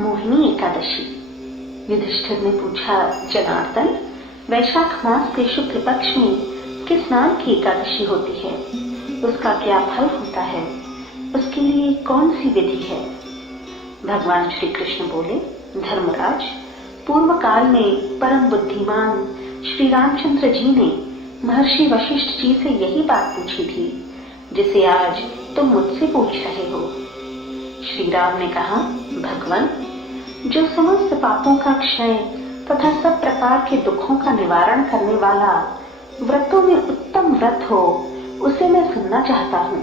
मोहिनी एकादशी। युधिष्ठिर ने पूछा, जनार्दन, वैशाख मास के शुक्ल पक्ष में किस नाम की एकादशी होती है? उसका क्या फल होता है? उसके लिए कौन सी विधि है? भगवान श्री कृष्ण बोले, धर्मराज, पूर्व काल में परम बुद्धिमान श्री रामचंद्र जी ने महर्षि वशिष्ठ जी से यही बात पूछी थी जिसे आज तुम मुझसे पूछ रहे हो। श्री राम ने कहा, भगवान, जो समस्त पापों का क्षय तथा सब प्रकार के दुखों का निवारण करने वाला व्रतों में उत्तम व्रत हो, उसे मैं सुनना चाहता हूँ।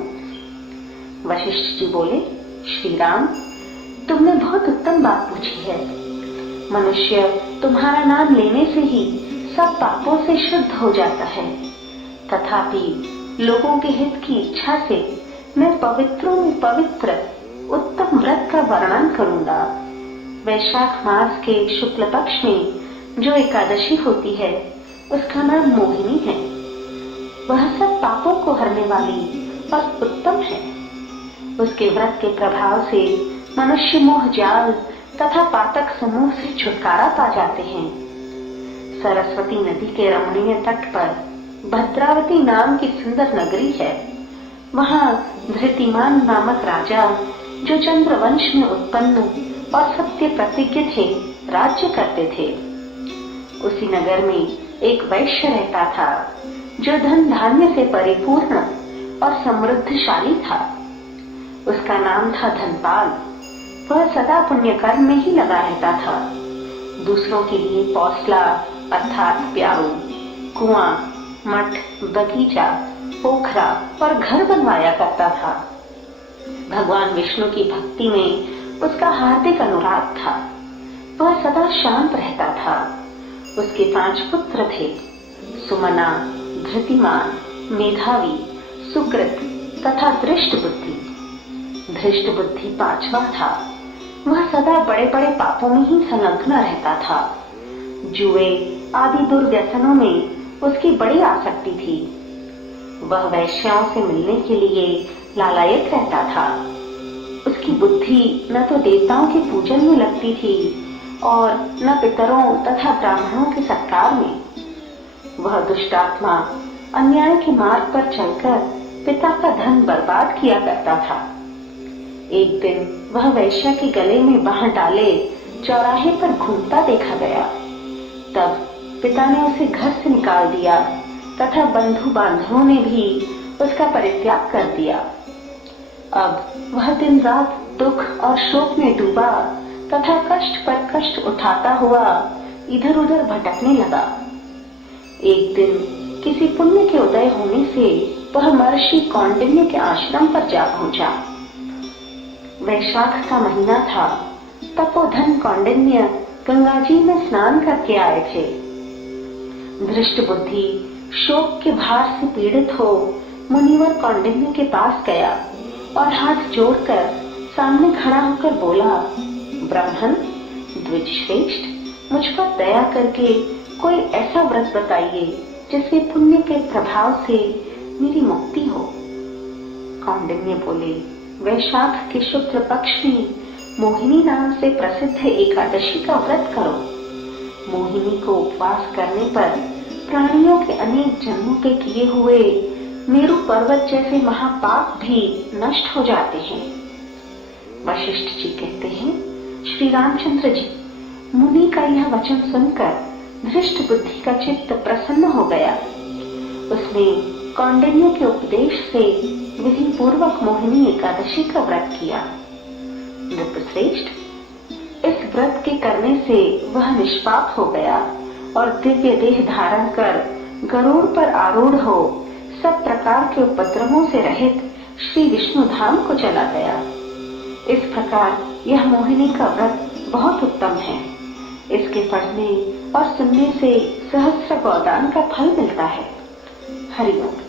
वशिष्ठ जी बोले, श्री राम, तुमने बहुत उत्तम बात पूछी है। मनुष्य तुम्हारा नाम लेने से ही सब पापों से शुद्ध हो जाता है। तथापि लोगों के हित की इच्छा से मैं पवित्रों में पवित्र उत्तम व्रत का वर्णन करूंगा। वैशाख मास के शुक्ल पक्ष में जो एकादशी होती है उसका नाम मोहिनी है। वह सब पापों को हरने वाली और उत्तम है। उसके व्रत के प्रभाव से मनुष्य मोह जाल तथा पातक समूह से छुटकारा पा जाते हैं। सरस्वती नदी के रमणीय तट पर भद्रावती नाम की सुंदर नगरी है। वहाँ धृतिमान नामक राजा, जो चंद्रवंश में उत्पन्न और सत्य प्रतिज्ञ थे, राज्य करते थे। उसी नगर में एक वैश्य रहता था जो धन धान्य से परिपूर्ण और समृद्धशाली था। उसका नाम था धनपाल। वह सदा पुण्य कर्म में ही लगा रहता था। दूसरों के लिए पौसला अर्थात प्याऊ, कुआं, मठ, बगीचा, पोखरा और घर बनवाया करता था। भगवान विष्णु की भक्ति में उसका हार्दिक अनुराग था। वह सदा शांत रहता था। उसके 5 पुत्र थे, सुमना, धृतिमान, मेधावी, सुकृत तथा दृष्ट बुद्धि। धृष्ट बुद्धि 5वां था। वह सदा बड़े बड़े पापों में ही संलग्न रहता था। जुए आदि दुर्व्यसनों में उसकी बड़ी आसक्ति थी। वह वैश्याओं से मिलने के लिए लालायित रहता था। उसकी बुद्धि न तो देवताओं के पूजन में लगती थी और न पितरों तथा ब्राह्मणों के सत्कार में। वह दुष्टात्मा अन्याय के मार्ग पर चलकर पिता का धन बर्बाद किया करता था। एक दिन वह वैश्या के गले में बांह डाले चौराहे पर घूमता देखा गया। तब पिता ने उसे घर से निकाल दिया तथा बंधु बांधवों ने भी उसका परित्याग कर दिया। अब वह दिन रात दुख और शोक में डूबा तथा कष्ट पर कष्ट उठाता हुआ इधर उधर भटकने लगा। एक दिन किसी पुण्य के उदय होने से वह महर्षि कौंडिन्य के आश्रम पर जा पहुंचा। वैशाख का महीना था। तपोधन कौंडिन्य गंगा जी में स्नान करके आए थे। धृष्ट बुद्धि शोक के भार से पीड़ित हो मुनिवर कौंडिन्य के पास गया और हाथ जोड़कर सामने खड़ा होकर बोला, ब्राह्मण द्विजश्रेष्ठ, मुझ पर दया करके कोई ऐसा व्रत बताइए जिससे पुण्य के प्रभाव से मेरी मुक्ति हो। कौंडिन्य बोले, वैशाख के शुक्ल पक्ष में मोहिनी नाम से प्रसिद्ध एकादशी का व्रत करो। मोहिनी को उपवास करने पर प्राणियों के अनेक जन्मों के किए हुए मेरु पर्वत जैसे महापाप भी नष्ट हो जाते हैं। वशिष्ठ जी कहते हैं, श्री रामचंद्र जी, मुनि का यह वचन सुनकर धृष्ट बुद्धि का चित्त प्रसन्न हो गया। उसने कौंडिन्य के उपदेश से विधि पूर्वक मोहिनी एकादशी का व्रत किया। नृपश्रेष्ठ, इस व्रत के करने से वह निष्पाप हो गया और दिव्य देह धारण कर गरुड़ पर आरूढ़ हो सब प्रकार के उपद्रवों से रहित श्री विष्णु धाम को चला गया। इस प्रकार यह मोहिनी का व्रत बहुत उत्तम है। इसके पढ़ने और सुनने से सहस्र गोदान का फल मिलता है। हरि ओम।